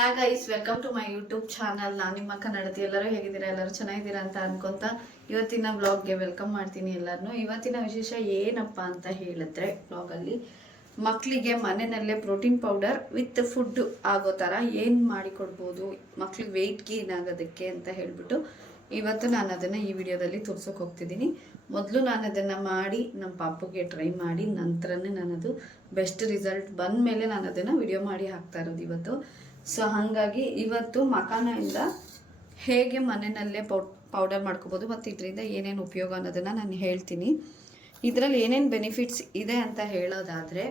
Hi guys, welcome to my YouTube channel. ನಾನು ನಿಮ್ಮ ಕನ್ನಡತಿ. ಎಲ್ಲರೂ ಹೇಗಿದ್ದೀರಾ? ಎಲ್ಲರೂ ಚೆನ್ನಾಗಿದ್ದೀರಾ ಅಂತ ಅನ್ಕೊಂತ ಇವತ್ತಿನ ಬ್ಲಾಗ್ಗೆ ವೆಲ್ಕಮ್ ಮಾಡ್ತೀನಿ ಎಲ್ಲರನ್ನು. ಇವತ್ತಿನ ವಿಶೇಷ ಏನಪ್ಪ ಅಂತ ಹೇಳಿದ್ರೆ, ಬ್ಲಾಗಲ್ಲಿ ಮಕ್ಕಳಿಗೆ ಮನೆಯಲ್ಲೇ ಪ್ರೋಟೀನ್ ಪೌಡರ್ ವಿತ್ ಫುಡ್ ಆಗೋ ಥರ ಏನು ಮಾಡಿ ಕೊಡ್ಬೋದು, ಮಕ್ಳಿಗೆ ವೆಯ್ಟ್ ಗೇನ್ ಆಗೋದಕ್ಕೆ ಅಂತ ಹೇಳ್ಬಿಟ್ಟು ಇವತ್ತು ನಾನು ಅದನ್ನು ಈ ವಿಡಿಯೋದಲ್ಲಿ ತೋರ್ಸೋಕೆ ಹೋಗ್ತಿದ್ದೀನಿ. ಮೊದಲು ನಾನು ಅದನ್ನು ಮಾಡಿ ನಮ್ಮ ಪಾಪುಗೆ ಟ್ರೈ ಮಾಡಿ ನಂತರನೇ ನಾನದು ಬೆಸ್ಟ್ ರಿಸಲ್ಟ್ ಬಂದ ಮೇಲೆ ನಾನು ಅದನ್ನು ವಿಡಿಯೋ ಮಾಡಿ ಹಾಕ್ತಾ ಇರೋದು ಇವತ್ತು. ಸೊ ಹಾಗಾಗಿ ಇವತ್ತು ಮಖಾನದಿಂದ ಹೇಗೆ ಮನೆಯಲ್ಲೇ ಪೌಡರ್ ಮಾಡ್ಕೋಬೋದು ಮತ್ತು ಇದರಿಂದ ಏನೇನು ಉಪಯೋಗ ಅನ್ನೋದನ್ನು ನಾನು ಹೇಳ್ತೀನಿ. ಇದರಲ್ಲಿ ಏನೇನು ಬೆನಿಫಿಟ್ಸ್ ಇದೆ ಅಂತ ಹೇಳೋದಾದರೆ,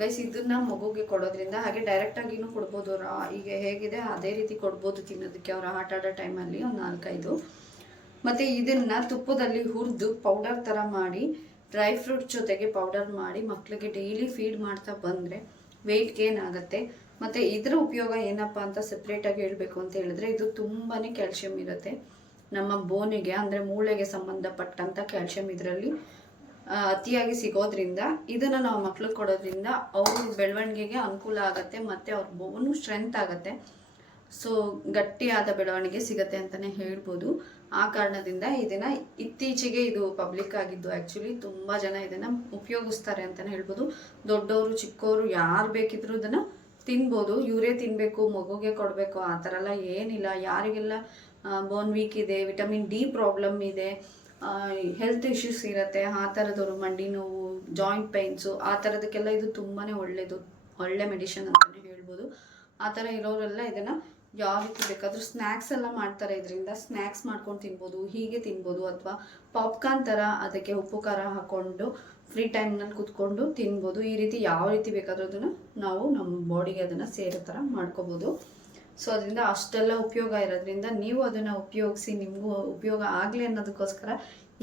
ಗೈಸ್ ಇದನ್ನು ಮಗುಗೆ ಕೊಡೋದ್ರಿಂದ ಹಾಗೆ ಡೈರೆಕ್ಟಾಗಿನೂ ಕೊಡ್ಬೋದು. ಈಗ ಹೇಗಿದೆ ಅದೇ ರೀತಿ ಕೊಡ್ಬೋದು ತಿನ್ನೋದಕ್ಕೆ ಅವ್ರು ಆಟ ಆಡೋ ಟೈಮಲ್ಲಿ ಒಂದು 4-5. ಮತ್ತು ಇದನ್ನು ತುಪ್ಪದಲ್ಲಿ ಹುರಿದು ಪೌಡರ್ ಥರ ಮಾಡಿ ಡ್ರೈ ಫ್ರೂಟ್ ಜೊತೆಗೆ ಪೌಡರ್ ಮಾಡಿ ಮಕ್ಕಳಿಗೆ ಡೈಲಿ ಫೀಡ್ ಮಾಡ್ತಾ ಬಂದರೆ ವೆಯ್ಟ್ ಗೇನ್ ಆಗುತ್ತೆ. ಮತ್ತು ಇದರ ಉಪಯೋಗ ಏನಪ್ಪ ಅಂತ ಸಪ್ರೇಟಾಗಿ ಹೇಳಬೇಕು ಅಂತ ಹೇಳಿದ್ರೆ, ಇದು ತುಂಬಾ ಕ್ಯಾಲ್ಶಿಯಂ ಇರುತ್ತೆ ನಮ್ಮ ಬೋನಿಗೆ, ಅಂದರೆ ಮೂಳೆಗೆ ಸಂಬಂಧಪಟ್ಟಂಥ ಕ್ಯಾಲ್ಶಿಯಂ ಇದರಲ್ಲಿ ಅತಿಯಾಗಿ ಸಿಗೋದ್ರಿಂದ ಇದನ್ನು ನಾವು ಮಕ್ಳಿಗೆ ಕೊಡೋದ್ರಿಂದ ಅವ್ರ ಬೆಳವಣಿಗೆಗೆ ಅನುಕೂಲ ಆಗುತ್ತೆ ಮತ್ತು ಅವ್ರ ಬೋನು ಸ್ಟ್ರೆಂತ್ ಆಗುತ್ತೆ. ಸೊ ಗಟ್ಟಿಯಾದ ಬೆಳವಣಿಗೆ ಸಿಗತ್ತೆ ಅಂತಲೇ ಹೇಳ್ಬೋದು. ಆ ಕಾರಣದಿಂದ ಇದನ್ನು ಇತ್ತೀಚೆಗೆ ಇದು ಪಬ್ಲಿಕ್ ಆಗಿದ್ದು. ಆ್ಯಕ್ಚುಲಿ ತುಂಬ ಜನ ಇದನ್ನು ಉಪಯೋಗಿಸ್ತಾರೆ ಅಂತಲೇ ಹೇಳ್ಬೋದು. ದೊಡ್ಡವರು ಚಿಕ್ಕವರು ಯಾರು ಬೇಕಿದ್ರೂ ಇದನ್ನು ತಿನ್ಬೋದು. ಇವರೇ ತಿನ್ನಬೇಕು, ಮಗುಗೆ ಕೊಡಬೇಕು ಆ ಥರ ಎಲ್ಲ ಏನಿಲ್ಲ. ಯಾರಿಗೆಲ್ಲ ಬೋನ್ ವೀಕ್ ಇದೆ, ವಿಟಮಿನ್ ಡಿ ಪ್ರಾಬ್ಲಮ್ ಇದೆ, ಹೆಲ್ತ್ ಇಶ್ಯೂಸ್ ಇರುತ್ತೆ, ಆ ಥರದವರು ಮಂಡಿ ನೋವು, ಜಾಯಿಂಟ್ ಪೈನ್ಸು, ಆ ಥರದಕ್ಕೆಲ್ಲ ಇದು ತುಂಬಾ ಒಳ್ಳೆ ಮೆಡಿಷನ್ ಅಂತಲೇ ಹೇಳ್ಬೋದು. ಆ ಥರ ಇರೋರೆಲ್ಲ ಇದನ್ನು ಯಾವ ರೀತಿ ಬೇಕಾದರೂ ಸ್ನ್ಯಾಕ್ಸ್ ಎಲ್ಲ ಮಾಡ್ತಾರೆ. ಇದರಿಂದ ಸ್ನ್ಯಾಕ್ಸ್ ಮಾಡ್ಕೊಂಡು ತಿನ್ಬೋದು, ಹೀಗೆ ತಿನ್ಬೋದು, ಅಥವಾ ಪಾಪ್ಕಾರ್ನ್ ಥರ ಅದಕ್ಕೆ ಉಪ್ಪು ಖಾರ ಹಾಕ್ಕೊಂಡು ಫ್ರೀ ಟೈಮ್ನಲ್ಲಿ ಕೂತ್ಕೊಂಡು ತಿನ್ಬೋದು. ಈ ರೀತಿ ಯಾವ ರೀತಿ ಬೇಕಾದರೂ ಅದನ್ನು ನಾವು ನಮ್ಮ ಬಾಡಿಗೆ ಅದನ್ನು ಸೇರೋ ಥರ ಮಾಡ್ಕೋಬೋದು. ಸೊ ಅದರಿಂದ ಅಷ್ಟೆಲ್ಲ ಉಪಯೋಗ ಇರೋದ್ರಿಂದ ನೀವು ಅದನ್ನು ಉಪಯೋಗಿಸಿ, ನಿಮಗೂ ಉಪಯೋಗ ಆಗಲಿ ಅನ್ನೋದಕ್ಕೋಸ್ಕರ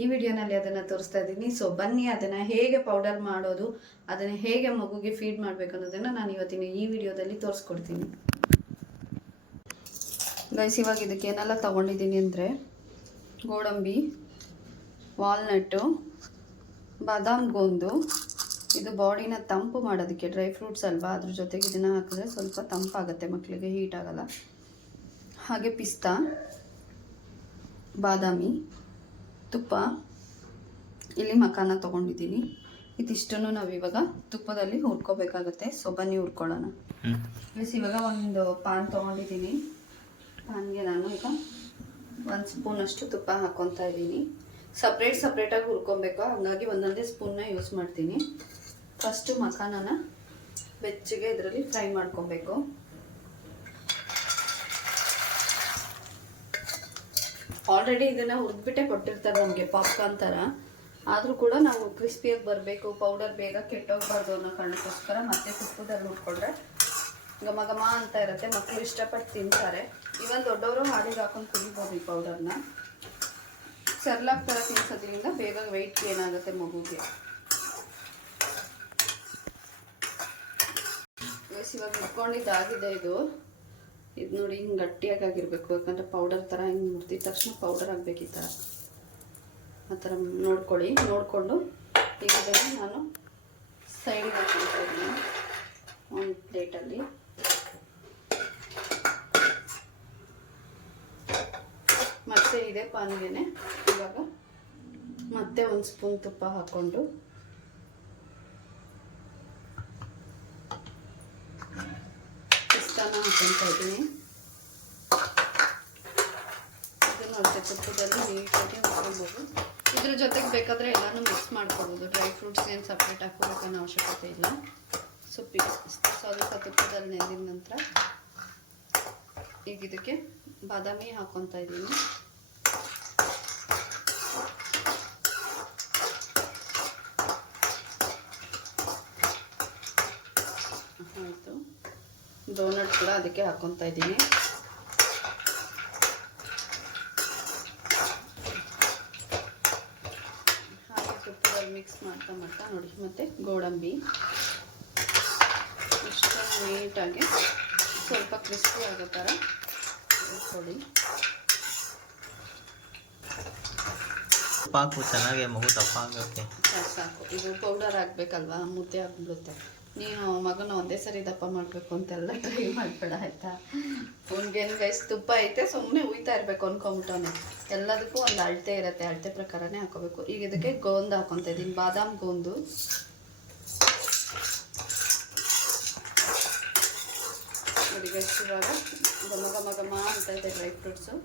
ಈ ವಿಡಿಯೋನಲ್ಲಿ ಅದನ್ನು ತೋರಿಸ್ತಾ ಇದ್ದೀನಿ. ಸೊ ಬನ್ನಿ, ಅದನ್ನು ಹೇಗೆ ಪೌಡರ್ ಮಾಡೋದು, ಅದನ್ನು ಹೇಗೆ ಮಗುಗೆ ಫೀಡ್ ಮಾಡಬೇಕು ಅನ್ನೋದನ್ನು ನಾನು ಇವತ್ತಿನ ಈ ವಿಡಿಯೋದಲ್ಲಿ ತೋರಿಸ್ಕೊಡ್ತೀನಿ. ಗೈಸ್, ಇವಾಗ ಇದಕ್ಕೆ ಏನೆಲ್ಲ ತೊಗೊಂಡಿದ್ದೀನಿ ಅಂದರೆ, ಗೋಡಂಬಿ, ವಾಲ್ನಟ್ಟು, ಬಾದಾಮ್ ಗೋಂದು, ಇದು ಬಾಡಿನ ತಂಪು ಮಾಡೋದಕ್ಕೆ ಡ್ರೈ ಫ್ರೂಟ್ಸ್ ಅಲ್ವಾ, ಅದ್ರ ಜೊತೆಗೆ ಇದನ್ನು ಹಾಕಿದ್ರೆ ಸ್ವಲ್ಪ ತಂಪಾಗುತ್ತೆ, ಮಕ್ಕಳಿಗೆ ಹೀಟ್ ಆಗಲ್ಲ. ಹಾಗೆ ಪಿಸ್ತಾ, ಬಾದಾಮಿ, ತುಪ್ಪ, ಇಲ್ಲಿ ಮಖಾನ ತೊಗೊಂಡಿದ್ದೀನಿ. ಇದಿಷ್ಟನ್ನು ನಾವು ಇವಾಗ ತುಪ್ಪದಲ್ಲಿ ಹುರ್ಕೋಬೇಕಾಗತ್ತೆ. ಸೊ ಬನ್ನಿ ಹುರ್ಕೊಳ್ಳೋಣ. ಇವಾಗ ಒಂದು ಪಾನ್ ತೊಗೊಂಡಿದ್ದೀನಿ. ಪಾನ್ಗೆ ನಾನು ಈಗ 1 ಸ್ಪೂನಷ್ಟು ತುಪ್ಪ ಹಾಕ್ಕೊತಾ ಇದ್ದೀನಿ. ಸಪ್ರೇಟಾಗಿ ಹುರ್ಕೊಬೇಕು, ಹಾಗಾಗಿ ಒಂದೊಂದೇ ಸ್ಪೂನ್ನ ಯೂಸ್ ಮಾಡ್ತೀನಿ. ಫಸ್ಟು ಮಖಾನನ ಬೆಚ್ಚಗೆ ಇದರಲ್ಲಿ ಫ್ರೈ ಮಾಡ್ಕೊಬೇಕು. ಆಲ್ರೆಡಿ ಇದನ್ನು ಹುರಿದ್ಬಿಟ್ಟೆ ಕೊಟ್ಟಿರ್ತಾರೆ ನಮಗೆ ಪಾಪ್ಕಾರ್ನ್ ಥರ. ಆದರೂ ಕೂಡ ನಾವು ಕ್ರಿಸ್ಪಿಯಾಗಿ ಬರಬೇಕು, ಪೌಡರ್ ಬೇಗ ಕೆಟ್ಟೋಗ್ಬಾರ್ದು ಅನ್ನೋ ಕಾರಣಕ್ಕೋಸ್ಕರ ಮತ್ತೆ ತುಪ್ಪದಲ್ಲಿ ಹುರ್ಕೊಂಡ್ರೆ ಘಮ ಘಮ ಅಂತ ಇರುತ್ತೆ. ಮಕ್ಕಳು ಇಷ್ಟಪಟ್ಟು ತಿಂತಾರೆ. ಇವನ್ ದೊಡ್ಡವರು ಹಾಲಿಗೆ ಹಾಕೊಂಡು ಕುಡಿಬೋದು ಈ ಪೌಡರ್ನ. ಸರ್ಲಾಕ್ ಥರ ತಿನ್ಸೋದ್ರಿಂದ ಬೇಗ ವೆಯ್ಟ್ ಗೇನ್ ಆಗುತ್ತೆ ಮಗುಗೆ. ಇವಾಗ ಇಟ್ಕೊಂಡಿದ್ದಾಗಿದೆ ಇದು ನೋಡಿ, ಹಿಂಗೆ ಗಟ್ಟಿಯಾಗಿರಬೇಕು. ಯಾಕಂದರೆ ಪೌಡರ್ ಥರ ಹಿಂಗೆ ಮುರ್ದಿದ ತಕ್ಷಣ ಪೌಡರ್ ಆಗಬೇಕು. ಈ ಥರ ಆ ಥರ ನೋಡಿಕೊಂಡು ಈಗ ನಾನು ಸೈಡಿಗೆ ಹಾಕ್ಕೊಳ್ತಾ ಇದ್ದೀನಿ ಒಂದು ಪ್ಲೇಟಲ್ಲಿ. ಮತ್ತೆ ಇದೇ ಪಾನ್ಗೆ ಇವಾಗ ಮತ್ತೆ 1 ಸ್ಪೂನ್ ತುಪ್ಪ ಹಾಕ್ಕೊಂಡು ಪಿಸ್ತಾನ ಹಾಕ್ಕೊಳ್ತಾ ಇದ್ದೀನಿ. ಇದನ್ನು ಅಷ್ಟೇ ತುಪ್ಪದಲ್ಲಿ ನೀಟಾಗಿ ಹಾಕ್ಕೊಬೋದು. ಇದ್ರ ಜೊತೆಗೆ ಬೇಕಾದರೆ ಎಲ್ಲನೂ ಮಿಕ್ಸ್ ಮಾಡ್ಕೊಬೋದು. ಡ್ರೈ ಫ್ರೂಟ್ಸ್ ಏನು ಸಪ್ರೇಟ್ ಹಾಕ್ಕೋಬೇಕನ್ನೋ ಅವಶ್ಯಕತೆ ಇಲ್ಲ. ಸ್ವಲ್ಪ ತುಪ್ಪದಲ್ಲಿ ನೆಂದಿದ ನಂತರ ಈಗ ಇದಕ್ಕೆ ಬಾದಾಮಿ ಹಾಕ್ಕೊತಾ ಇದ್ದೀನಿ. ಆಯಿತು. ಡೋನಟ್ ಕೂಡ ಅದಕ್ಕೆ ಹಾಕ್ಕೊತಾ ಇದ್ದೀನಿ. ಹಾಗೆ ತುಪ್ಪದಲ್ಲಿ ಮಿಕ್ಸ್ ಮಾಡ್ತಾ ನೋಡಿ. ಮತ್ತು ಗೋಡಂಬಿ ಇಷ್ಟು ನೀಟಾಗಿ ಸ್ವಲ್ಪ ಕ್ರಿಸ್ಪಿ ಆಗೋ ಥರ ಕೊಡಿ. ಪಾಕು ಚೆನ್ನಾಗಿ ಮಗು ದಪ್ಪ ಆಗುತ್ತೆ. ಸಾಕು. ಇದು ಪೌಡರ್ ಹಾಕಬೇಕಲ್ವಾ, ಮುದ್ದೆ ಆಗಿಬಿಡುತ್ತೆ. ನೀನು ಮಗನ ಒಂದೇ ಸರಿ ದಪ್ಪ ಮಾಡಬೇಕು ಅಂತೆಲ್ಲ ಟ್ರೈ ಮಾಡಬೇಡ ಆಯಿತಾ. ಅವ್ನಿಗೇನು ಗೈಸ್ ತುಪ್ಪ ಐತೆ ಸುಮ್ಮನೆ ಉಯ್ತಾ ಇರಬೇಕು ಅನ್ಕೊಂಬಿಟ್ಟವನೆ. ಎಲ್ಲದಕ್ಕೂ ಒಂದು ಅಳತೆ ಇರುತ್ತೆ, ಅಳತೆ ಪ್ರಕಾರನೇ ಹಾಕೋಬೇಕು. ಈಗ ಇದಕ್ಕೆ ಗೋಂದು ಹಾಕೊತಾ ಇದ್ದೀನಿ, ಬಾದಾಮ್ ಗೋಂದು. ನೋಡಿ ಗೈಸ್, ಇವಾಗ ಘಮ ಘಮ ಅಂತ ಇದೆ ಡ್ರೈ ಫ್ರೂಟ್ಸು.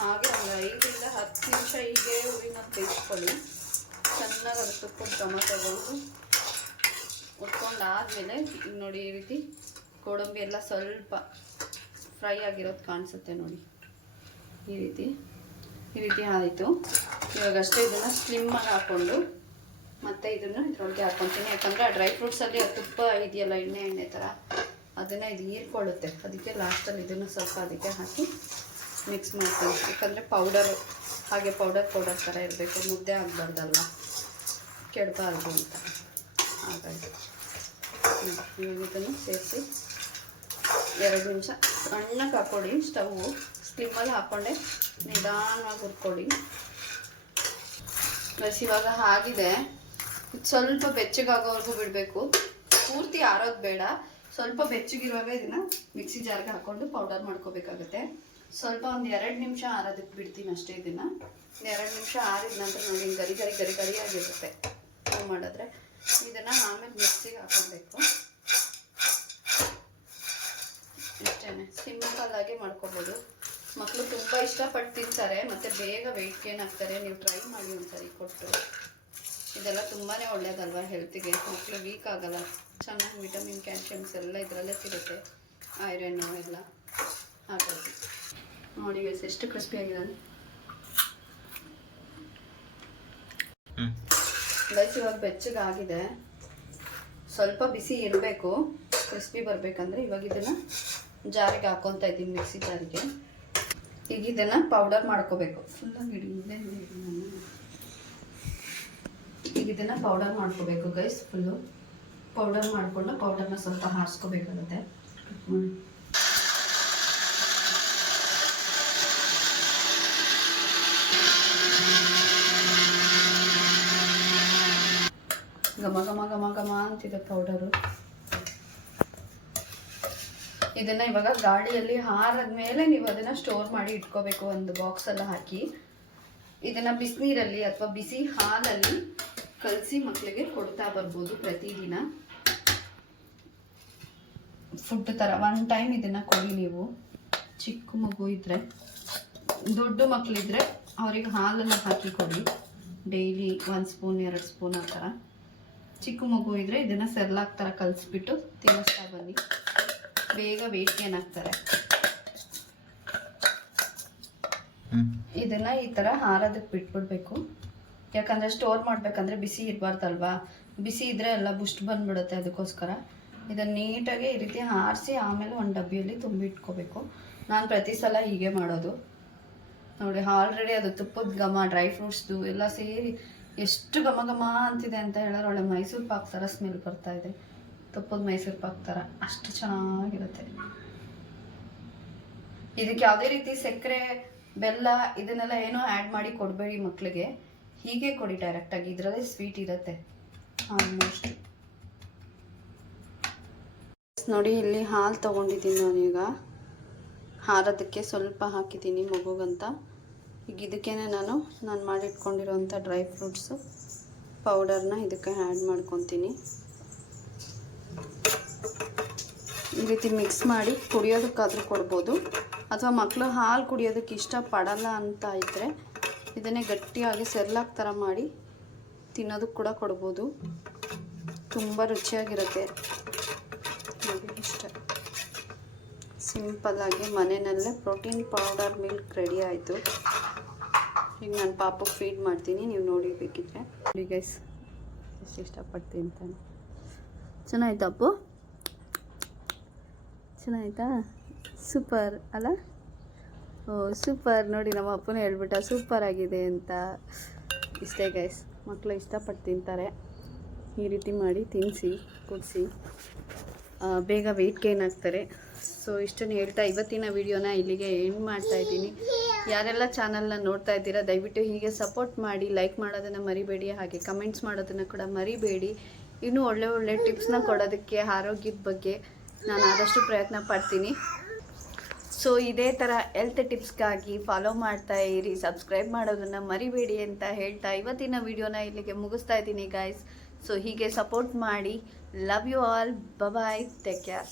ಹಾಗೆ ಒಂದು 5 ಇಂದ 10 ನಿಮಿಷ ಹೀಗೆ ಹೂವಿನ ಬೇಯಿಸ್ಕೊಳ್ಳಿ. ಚೆನ್ನಾಗಿ ಅದು ತುಪ್ಪದ ಘಮ ತಗೊಂಡು ಉಟ್ಕೊಂಡಾದ್ಮೇಲೆ ಈಗ ನೋಡಿ ಈ ರೀತಿ ಗೋಡಂಬಿ ಎಲ್ಲ ಸ್ವಲ್ಪ ಫ್ರೈ ಆಗಿರೋದು ಕಾಣಿಸುತ್ತೆ ನೋಡಿ. ಈ ರೀತಿ ಆಯಿತು. ಇವಾಗ ಅಷ್ಟೇ ಇದನ್ನು ಸ್ಲಿಮ್ಮಾಗಿ ಹಾಕ್ಕೊಂಡು ಮತ್ತೆ ಇದನ್ನು ಇದ್ರೊಳಗೆ ಹಾಕ್ಕೊತೀನಿ. ಯಾಕಂದರೆ ಆ ಡ್ರೈ ಫ್ರೂಟ್ಸಲ್ಲಿ ಆ ತುಪ್ಪ ಇದೆಯಲ್ಲ, ಎಣ್ಣೆ ಥರ, ಅದನ್ನು ಇದು ಹೀರ್ಕೊಳ್ಳುತ್ತೆ. ಅದಕ್ಕೆ ಲಾಸ್ಟಲ್ಲಿ ಇದನ್ನು ಸ್ವಲ್ಪ ಅದಕ್ಕೆ ಹಾಕಿ ಮಿಕ್ಸ್ ಮಾಡ್ತೀನಿ. ಯಾಕಂದರೆ ಪೌಡರು ಹಾಗೆ ಪೌಡರ್ ಥರ ಇರಬೇಕು, ಮುದ್ದೆ ಆಗಬಾರ್ದಲ್ವ, ಕೆಡಬಾರ್ದು ಅಂತ. ಹಾಗಾಗಿ ಇವಾಗ ಇದನ್ನು ಸೇರಿಸಿ 2 ನಿಮಿಷ ಸಣ್ಣಗೆ ಹಾಕ್ಕೊಳ್ಳಿ. ಸ್ಟವ್ವು ಸ್ಲಿಮ್ಮಲ್ಲಿ ಹಾಕ್ಕೊಂಡೆ ನಿಧಾನವಾಗಿ ಹುರ್ಕೊಳ್ಳಿ. ಬಸ್ ಇವಾಗ ಆಗಿದೆ. ಸ್ವಲ್ಪ ಬೆಚ್ಚಗಾಗೋವರೆಗೂ ಬಿಡಬೇಕು, ಪೂರ್ತಿ ಆರೋದು ಬೇಡ. ಸ್ವಲ್ಪ ಬೆಚ್ಚಗಿರುವಾಗ ಇದನ್ನು ಮಿಕ್ಸಿ ಜಾರ್ಗೆ ಹಾಕ್ಕೊಂಡು ಪೌಡರ್ ಮಾಡ್ಕೋಬೇಕಾಗುತ್ತೆ. ಸ್ವಲ್ಪ ಒಂದು 2 ನಿಮಿಷ ಆರೋದಕ್ಕೆ ಬಿಡ್ತೀನಿ ಅಷ್ಟೇ. ಇದನ್ನು 2 ನಿಮಿಷ ಆರಿದ ನಂತರ ನೋಡಿ ಗರಿ ಆಗಿರುತ್ತೆ ಮಾಡಿದ್ರೆ. ಇದನ್ನು ಆಮೇಲೆ ಮಿಕ್ಸಿಗೆ ಹಾಕೋಬೇಕು. ಇಷ್ಟೇ, ಸಿಂಪಲ್ಲಾಗಿ ಮಾಡ್ಕೋಬೋದು. ಮಕ್ಕಳು ತುಂಬ ಇಷ್ಟಪಟ್ಟು ತಿಂತಾರೆ ಮತ್ತು ಬೇಗ ವೆಯ್ಟ್ ಗೇನ್ ಆಗ್ತಾರೆ. ನೀವು ಟ್ರೈ ಮಾಡಿ ಒಂದ್ಸರಿ ಕೊಟ್ಟು. ಇದೆಲ್ಲ ತುಂಬಾ ಒಳ್ಳೆಯದಲ್ವ ಹೆಲ್ತಿಗೆ. ಮಕ್ಕಳು ವೀಕ್ ಆಗಲ್ಲ, ಚೆನ್ನಾಗಿ ವಿಟಮಿನ್ ಕ್ಯಾಲ್ಶಿಯಮ್ಸ್ ಎಲ್ಲ ಇದರಲ್ಲೇ ಸಿಗುತ್ತೆ, ಐರನ್ನು ಎಲ್ಲ. ಹಾಗಾಗಿ ನೋಡಿ ಎಷ್ಟು ಕ್ರಿಸ್ಪಿಯಾಗಿದೆ. ಗೈಸ್ ಇವಾಗ ಬೆಚ್ಚಗಾಗಿದೆ, ಸ್ವಲ್ಪ ಬಿಸಿ ಇರಬೇಕು ಕ್ರಿಸ್ಪಿ ಬರಬೇಕಂದ್ರೆ. ಇವಾಗ ಇದನ್ನು ಜಾರಿಗೆ ಹಾಕ್ಕೊತಾ ಇದ್ದೀನಿ, ಮಿಕ್ಸಿ ಜಾರಿಗೆ. ಈಗ ಇದನ್ನು ಪೌಡರ್ ಮಾಡ್ಕೋಬೇಕು. ಫುಲ್ಲಾಗಿ ಹಿಡಿದೇ ಈಗ ಇದನ್ನು ಪೌಡರ್ ಮಾಡ್ಕೋಬೇಕು ಗೈಸ್. ಫುಲ್ಲು ಪೌಡರ್ ಮಾಡಿಕೊಂಡು ಪೌಡರ್ನ ಸ್ವಲ್ಪ ಹಾರಿಸ್ಕೋಬೇಕಾಗುತ್ತೆ. ಘಮ ಅಂತಿದೆ ಪೌಡರು. ಇದನ್ನು ಇವಾಗ ಗಾಳಿಯಲ್ಲಿ ಹಾರದ ಮೇಲೆ ನೀವು ಅದನ್ನು ಸ್ಟೋರ್ ಮಾಡಿ ಇಟ್ಕೋಬೇಕು, ಒಂದು ಬಾಕ್ಸಲ್ಲಿ ಹಾಕಿ. ಇದನ್ನು ಬಿಸಿನೀರಲ್ಲಿ ಅಥವಾ ಬಿಸಿ ಹಾಲಲ್ಲಿ ಕಲಸಿ ಮಕ್ಕಳಿಗೆ ಕೊಡ್ತಾ ಬರ್ಬೋದು ಪ್ರತಿದಿನ. ಫುಡ್ ಥರ 1 ಟೈಮ್ ಇದನ್ನು ಕೊಡಿ ನೀವು. ಚಿಕ್ಕ ಮಗು ಇದ್ದರೆ, ದೊಡ್ಡ ಮಕ್ಕಳಿದ್ರೆ ಅವ್ರಿಗೆ ಹಾಲನ್ನು ಹಾಕಿ ಕೊಡಿ ಡೈಲಿ 1 ಸ್ಪೂನ್ 2 ಸ್ಪೂನ್ ಆ ಥರ. ಚಿಕ್ಕ ಮಗು ಇದ್ದರೆ ಇದನ್ನು ಸೆರ್ಲಾಕ್ ಥರ ಕಲಿಸ್ಬಿಟ್ಟು ತಿನ್ನಿಸ್ತಾ ಬನ್ನಿ, ಬೇಗ ವೆಯ್ಟ್ ಗೇನ್ ಆಗ್ತಾರೆ. ಇದನ್ನು ಈ ಥರ ಹಾರೋದಕ್ಕೆ ಬಿಟ್ಬಿಡ್ಬೇಕು. ಯಾಕಂದರೆ ಸ್ಟೋರ್ ಮಾಡಬೇಕಂದ್ರೆ ಬಿಸಿ ಇರಬಾರ್ದಲ್ವಾ, ಬಿಸಿ ಇದ್ದರೆ ಎಲ್ಲ ಬುಸ್ಟ್ ಬಂದುಬಿಡುತ್ತೆ. ಅದಕ್ಕೋಸ್ಕರ ಇದನ್ನು ನೀಟಾಗಿ ಈ ರೀತಿ ಹಾರಿಸಿ ಆಮೇಲೆ ಒಂದು ಡಬ್ಬಿಯಲ್ಲಿ ತುಂಬಿಟ್ಕೋಬೇಕು. ನಾನು ಪ್ರತಿ ಸಲ ಹೀಗೆ ಮಾಡೋದು ನೋಡಿ. ಆಲ್ರೆಡಿ ಅದು ತುಪ್ಪದ ಘಮ, ಡ್ರೈ ಫ್ರೂಟ್ಸ್ದು ಎಲ್ಲ ಸೇರಿ ಎಷ್ಟು ಘಮ ಅಂತಿದೆ ಅಂತ ಹೇಳಿದ್ರೆ ಒಳ್ಳೆ ಮೈಸೂರು ಪಾಕ್ ಥರ ಸ್ಮೆಲ್ ಬರ್ತಾ ಇದೆ. ತುಪ್ಪದ ಮೈಸೂರು ಪಾಕ್ ಥರ ಅಷ್ಟು ಚೆನ್ನಾಗಿರುತ್ತೆ. ಇದಕ್ಕೆ ಯಾವುದೇ ರೀತಿ ಸಕ್ಕರೆ, ಬೆಲ್ಲ ಇದನ್ನೆಲ್ಲ ಏನೋ ಆ್ಯಡ್ ಮಾಡಿ ಕೊಡಬೇಡಿ ಮಕ್ಕಳಿಗೆ. ಹೀಗೆ ಕೊಡಿ ಡೈರೆಕ್ಟಾಗಿ, ಇದರಲ್ಲೇ ಸ್ವೀಟ್ ಇರುತ್ತೆ ಆಲ್ಮೋಸ್ಟ್. ನೋಡಿ ಇಲ್ಲಿ ಹಾಲು ತೊಗೊಂಡಿದ್ದೀನಿ ನಾನೀಗ. ಹಾರೋದಕ್ಕೆ ಸ್ವಲ್ಪ ಹಾಕಿದ್ದೀನಿ ಮಗುಗಂತ. ಈಗ ಇದಕ್ಕೇನೆ ನಾನು ಮಾಡಿಟ್ಕೊಂಡಿರೋಂಥ ಡ್ರೈ ಫ್ರೂಟ್ಸು ಪೌಡರ್ನ ಇದಕ್ಕೆ ಆ್ಯಡ್ ಮಾಡ್ಕೊತೀನಿ. ಈ ರೀತಿ ಮಿಕ್ಸ್ ಮಾಡಿ ಕುಡಿಯೋದಕ್ಕಾದರೂ ಕೊಡ್ಬೋದು, ಅಥವಾ ಮಕ್ಕಳು ಹಾಲು ಕುಡಿಯೋದಕ್ಕೆ ಇಷ್ಟಪಡಲ್ಲ ಅಂತ ಇದ್ದರೆ ಇದನ್ನೇ ಗಟ್ಟಿಯಾಗಿ ಸೆರ್ಲಾಕ್ ಥರ ಮಾಡಿ ತಿನ್ನೋದಕ್ಕೆ ಕೂಡ ಕೊಡ್ಬೋದು. ತುಂಬ ರುಚಿಯಾಗಿರುತ್ತೆ. ಇಷ್ಟ ಸಿಂಪಲ್ಲಾಗಿ ಮನೆಯಲ್ಲೇ ಪ್ರೋಟೀನ್ ಪೌಡರ್ ಮಿಲ್ಕ್ ರೆಡಿ ಆಯಿತು. ಈಗ ನಾನು ಪಾಪಕ್ಕೆ ಫೀಡ್ ಮಾಡ್ತೀನಿ, ನೀವು ನೋಡಿ ಬೇಕಿದ್ರೆ. ನೋಡಿ ಗೈಸ್ ಎಷ್ಟು ಇಷ್ಟಪಡ್ತೀನಿ ಅಂತಾನೆ. ಚೆನ್ನಾಯ್ತು ಅಪ್ಪು, ಚೆನ್ನಾಯ್ತಾ? ಸೂಪರ್ ಅಲ್ಲ? ಓ ಸೂಪರ್. ನೋಡಿ ನಮ್ಮ ಅಪ್ಪನೇ ಹೇಳ್ಬಿಟ್ಟ ಸೂಪರ್ ಆಗಿದೆ ಅಂತ. ಇಷ್ಟೇ ಗೈಸ್, ಮಕ್ಕಳು ಇಷ್ಟಪಟ್ಟು ತಿಂತಾರೆ. ಈ ರೀತಿ ಮಾಡಿ ತಿನ್ನಿಸಿ ಕುಡಿಸಿ, ಬೇಗ ವೆಯ್ಟ್ ಗೇನ್ ಆಗ್ತಾರೆ. ಸೊ ಇಷ್ಟನ್ನು ಹೇಳ್ತಾ ಇವತ್ತಿನ ವಿಡಿಯೋನ ಇಲ್ಲಿಗೆ ಎಂಡ್ ಮಾಡ್ತಾಯಿದ್ದೀನಿ. ಯಾರೆಲ್ಲ ಚಾನಲ್ನ ನೋಡ್ತಾ ಇದ್ದೀರಾ ದಯವಿಟ್ಟು ಹೀಗೆ ಸಪೋರ್ಟ್ ಮಾಡಿ, ಲೈಕ್ ಮಾಡೋದನ್ನು ಮರಿಬೇಡಿ, ಹಾಗೆ ಕಮೆಂಟ್ಸ್ ಮಾಡೋದನ್ನು ಕೂಡ ಮರಿಬೇಡಿ. ಇನ್ನೂ ಒಳ್ಳೆ ಒಳ್ಳೆ ಟಿಪ್ಸ್ನ ಕೊಡೋದಕ್ಕೆ ಆರೋಗ್ಯದ ಬಗ್ಗೆ ನಾನು ಆದಷ್ಟು ಪ್ರಯತ್ನ ಪಡ್ತೀನಿ. ಸೊ ಇದೇ ಥರ ಹೆಲ್ತ್ ಟಿಪ್ಸ್ಗಾಗಿ ಫಾಲೋ ಮಾಡ್ತಾ ಇರಿ, ಸಬ್ಸ್ಕ್ರೈಬ್ ಮಾಡೋದನ್ನು ಮರಿಬೇಡಿ ಅಂತ ಹೇಳ್ತಾ ಇವತ್ತಿನ ವಿಡಿಯೋನ ಇಲ್ಲಿಗೆ ಮುಗಿಸ್ತಾ ಇದ್ದೀನಿ ಗಾಯ್ಸ್. ಸೊ ಹೀಗೆ ಸಪೋರ್ಟ್ ಮಾಡಿ. Love you all. Bye, take care.